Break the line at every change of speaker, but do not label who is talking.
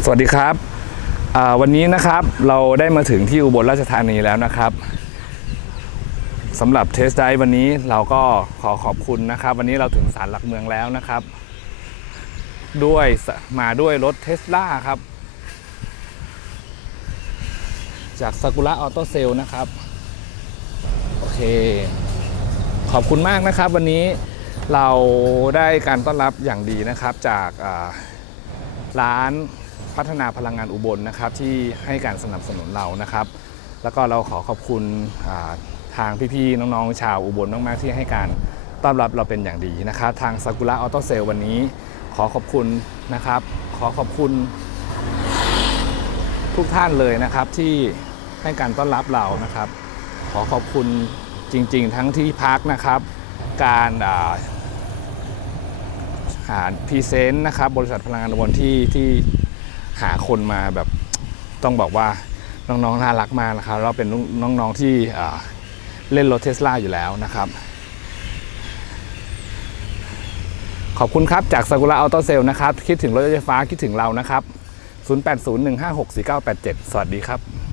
สวัสดีครับวันนี้นะครับเราได้มาถึงที่อุบลราชธานีแล้วนะครับสำหรับเทสไดวันนี้เราก็ขอขอบคุณนะครับ วันนี้เราถึงศาลหลักเมืองแล้วนะครับ ด้วยมาด้วยรถเทสลาครับ จากซากุระออโต้เซลนะครับ โอเค ขอบคุณมากนะครับ วันนี้เราได้การต้อนรับอย่างดีนะครับจากร้าน พัฒนาพลังงานอุบลนะครับที่ให้การสนับสนุนเรานะครับ แล้วก็เราขอขอบคุณาทางพี่ๆน้องๆชาวอุบลมากๆที่ให้การต้อนรับเราเป็นอย่างดีนะครับ ทางซากุระออโต้เซลวันนี้ขอขอบคุณนะครับ ขอขอบคุณ ทุกท่านเลยนะครับที่ให้การต้อนรับเรานะครับ ขอขอบคุณจริง ๆ ทั้งที่พักนะครับ การอาหาพรีเซนต์นะครับ บริษัทพลังงานอุบลที่ที่ หาคนมาแบบต้องบอกว่าน้องๆน่ารักมากนะครับเราเป็นน้องๆที่เล่นรถเทสลาอยู่แล้วนะครับ ขอบคุณครับจากซากุระออโต้เซลนะครับ คิดถึงรถไฟฟ้าคิดถึงเรานะครับ 0801564987 สวัสดีครับ